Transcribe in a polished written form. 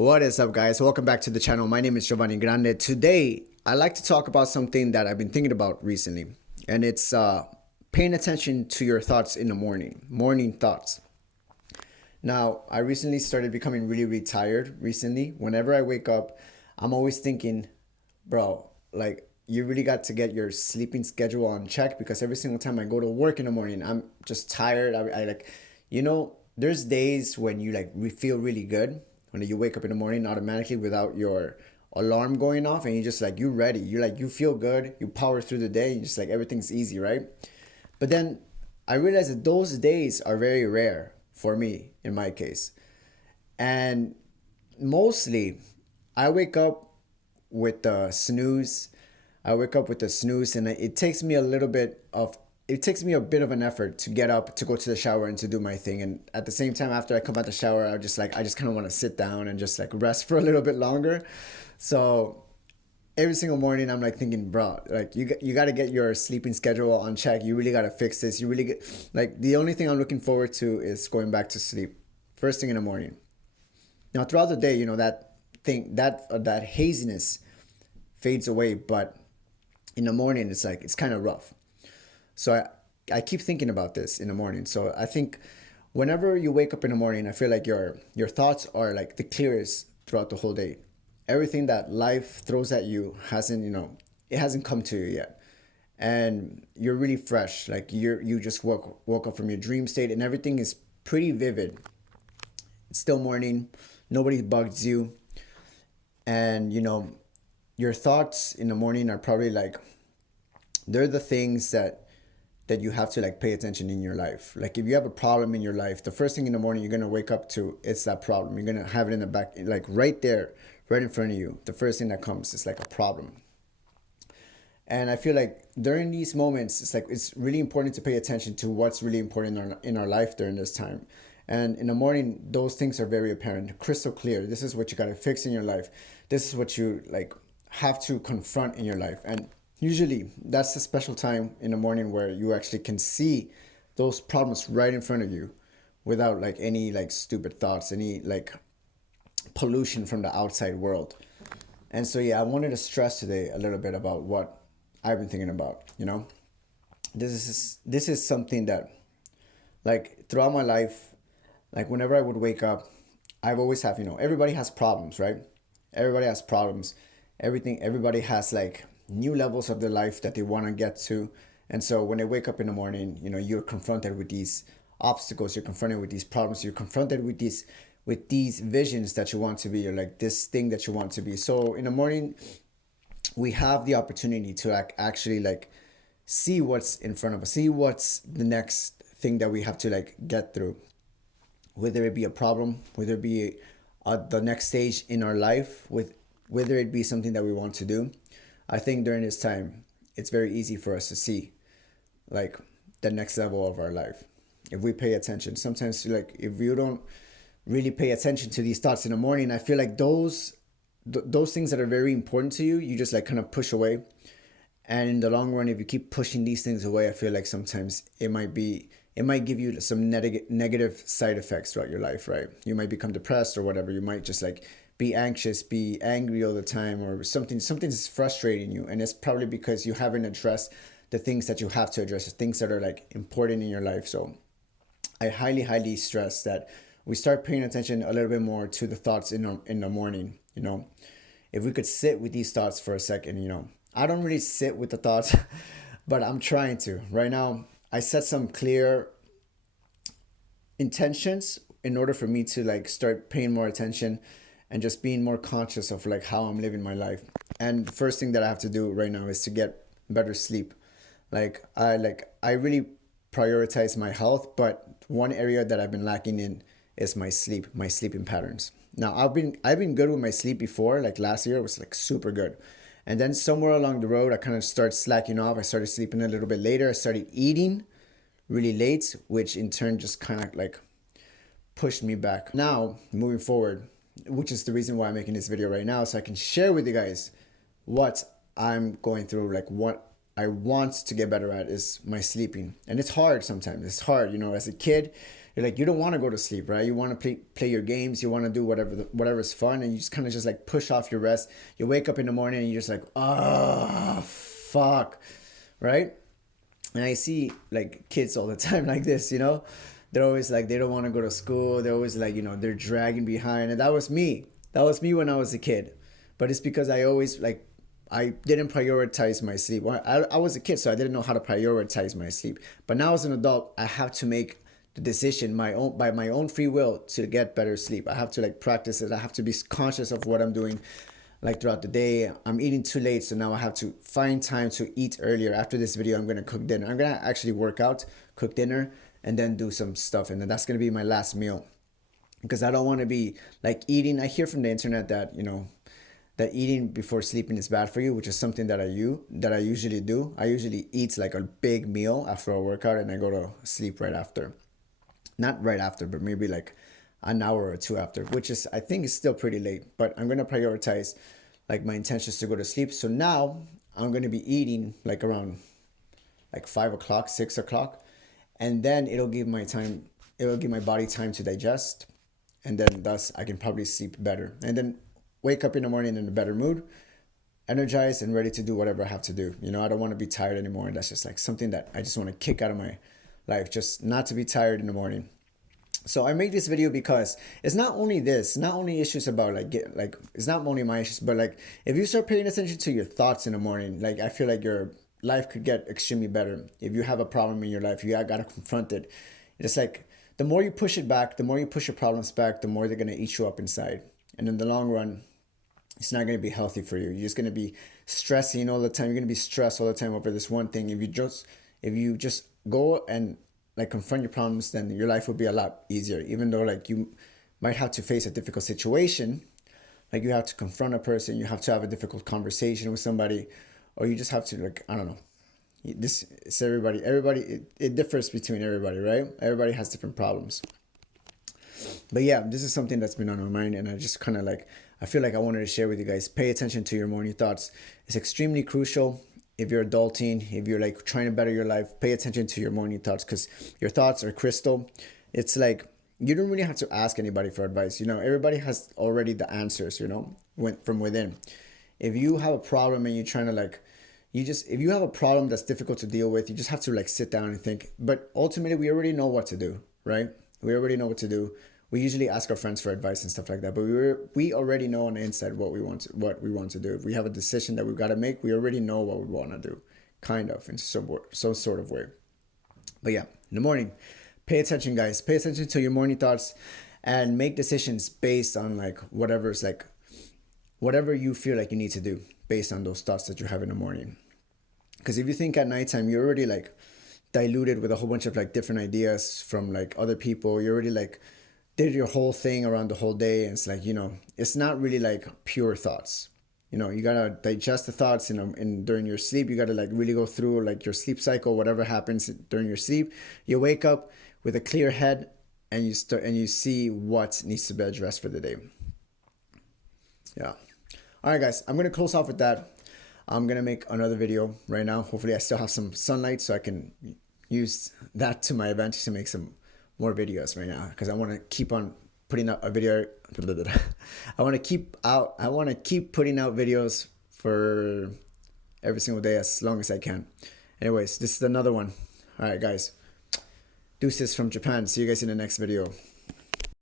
What is up, guys? Welcome back to the channel. My name is Giovanni Grande. Today, I like to talk about something that I've been thinking about recently, and it's paying attention to your thoughts in the morning thoughts. Now, I recently started becoming really tired recently. Whenever I wake up, I'm always thinking, bro, like you really got to get your sleeping schedule on check because every single time I go to work in the morning, I'm just tired. I like, there's days when you like feel really good when you wake up in the morning automatically without your alarm going off, and you just like you're ready. You feel good. You power through the day. You just like everything's easy, right? But then I realized that those days are very rare for me in my case. And mostly I wake up with the snooze. I wake up with the snooze, and it takes me a bit of an effort to get up, to go to the shower, and to do my thing. And at the same time, after I come out the shower, I just kind of want to sit down and just like rest for a little bit longer. So every single morning I'm like thinking, bro, like you got to get your sleeping schedule on check. You really got to fix this. You really get like the only thing I'm looking forward to is going back to sleep first thing in the morning. Now throughout the day, that haziness fades away, but in the morning it's kind of rough. So I keep thinking about this in the morning. So I think whenever you wake up in the morning, I feel like your thoughts are like the clearest throughout the whole day. Everything that life throws at you it hasn't come to you yet. And you're really fresh. Like you just woke up from your dream state, and everything is pretty vivid. It's still morning. Nobody bugs you. And your thoughts in the morning are probably like they're the things that you have to like pay attention in your life. Like if you have a problem in your life, the first thing in the morning you're gonna wake up to, it's that problem. You're gonna have it in the back, like right there, right in front of you. The first thing that comes is like a problem. And I feel like during these moments, it's really important to pay attention to what's really important in our life during this time. And in the morning, those things are very apparent, crystal clear. This is what you gotta fix in your life. This is what you like have to confront in your life. And usually that's the special time in the morning where you actually can see those problems right in front of you without like any like stupid thoughts, any like pollution from the outside world. And so yeah, I wanted to stress today a little bit about what I've been thinking about. This is something that like throughout my life, like whenever I would wake up, I've always have, everybody has problems, right? Everybody has problems. Everybody has like new levels of their life that they want to get to. And so when they wake up in the morning, you're confronted with these obstacles, you're confronted with these problems, you're confronted with these visions that you want to be, or like this thing that you want to be. So in the morning, we have the opportunity to like actually like see what's in front of us, see what's the next thing that we have to like get through, whether it be a problem, whether it be the next stage in our life, with whether it be something that we want to do. I think during this time, it's very easy for us to see like the next level of our life if we pay attention. Sometimes like if you don't really pay attention to these thoughts in the morning, I feel like those things that are very important to you, you just like kind of push away. And in the long run, if you keep pushing these things away, I feel like sometimes it might give you some negative side effects throughout your life, right? You might become depressed or whatever. You might just like be anxious, be angry all the time, or something's frustrating you, and it's probably because you haven't addressed the things that you have to address, the things that are like important in your life. So I highly stress that we start paying attention a little bit more to the thoughts in the morning. If we could sit with these thoughts for a second. I don't really sit with the thoughts, but I'm trying to right now. I set some clear intentions in order for me to like start paying more attention and just being more conscious of like how I'm living my life. And the first thing that I have to do right now is to get better sleep. I really prioritize my health, but one area that I've been lacking in is my sleeping patterns. Now I've been good with my sleep before. Like last year it was like super good. And then somewhere along the road I kind of started slacking off. I started sleeping a little bit later. I started eating really late, which in turn just kind of like pushed me back. Now, moving forward, which is the reason why I'm making this video right now, so I can share with you guys what I'm going through, like what I want to get better at is my sleeping. And it's hard sometimes. It's hard, as a kid, you're like, you don't want to go to sleep, right? You want to play your games, you want to do whatever's fun, and you just kind of just like push off your rest. You wake up in the morning and you're just like, oh fuck, right? And I see like kids all the time like this, you know, they're always like, they don't want to go to school, they're always like, you know, they're dragging behind. And that was me when I was a kid. But it's because I always like, I didn't prioritize my sleep. I was a kid, so I didn't know how to prioritize my sleep. But now as an adult, I have to make the decision by my own free will to get better sleep. I have to like practice it. I have to be conscious of what I'm doing like throughout the day. I'm eating too late, so now I have to find time to eat earlier. After this video, I'm gonna cook dinner. I'm gonna actually work out, cook dinner, and then do some stuff, and then that's gonna be my last meal, because I don't want to be like eating. I hear from the internet that, you know, that eating before sleeping is bad for you, which is something that I usually do. I usually eat like a big meal after a workout, and I go to sleep right after. Not right after, but maybe like an hour or two after, which is, I think, is still pretty late. But I'm gonna prioritize like my intentions to go to sleep. So now I'm gonna be eating like around like 5 o'clock, 6 o'clock, and then it'll give my body time to digest, and then thus I can probably sleep better, and then wake up in the morning in a better mood, energized and ready to do whatever I have to do. You know, I don't want to be tired anymore, and that's just like something that I just want to kick out of my life, just not to be tired in the morning. So I made this video because it's not only this, not only issues about it's not only my issues, but like if you start paying attention to your thoughts in the morning, like I feel like your life could get extremely better. If you have a problem in your life, you gotta confront it. It's like the more you push it back, the more you push your problems back, the more they're gonna eat you up inside. And in the long run, it's not going to be healthy for you. You're just going to be stressing all the time. You're going to be stressed all the time over this one thing. If you just go and like confront your problems, then your life will be a lot easier. Even though like you might have to face a difficult situation, like you have to confront a person, you have to have a difficult conversation with somebody, or you just have to, like, I don't know. This is everybody. It differs between everybody, right? Everybody has different problems. But yeah, this is something that's been on my mind, and I just kind of like, I feel like I wanted to share with you guys. Pay attention to your morning thoughts. It's extremely crucial. If you're adulting, if you're like trying to better your life, pay attention to your morning thoughts, because your thoughts are crystal. It's like you don't really have to ask anybody for advice. You know, everybody has already the answers, you know, from within. If you have a problem and you're trying to like, if you have a problem that's difficult to deal with, you just have to like sit down and think. But ultimately, we already know what to do, right? We already know what to do. We usually ask our friends for advice and stuff like that, but we already know on the inside what we want to do. If we have a decision that we've got to make, we already know what we want to do, kind of, in some sort of way. But yeah, in the morning, pay attention, guys. Pay attention to your morning thoughts, and make decisions based on like whatever you feel like you need to do based on those thoughts that you have in the morning. Because if you think at nighttime, you're already like diluted with a whole bunch of like different ideas from like other people. You're already like did your whole thing around the whole day, and it's like, you know, it's not really like pure thoughts. You know, you gotta digest the thoughts in during your sleep. You gotta like really go through like your sleep cycle, whatever happens during your sleep. You wake up with a clear head, and you see what needs to be addressed for the day. Yeah. All right, guys, I'm gonna close off with that. I'm gonna make another video right now. Hopefully I still have some sunlight so I can use that to my advantage to make some more videos right now, because I want to keep on putting out a video. I want to keep putting out videos for every single day as long as I can. Anyways, this is another one. All right, guys. Deuces from Japan. See you guys in the next video.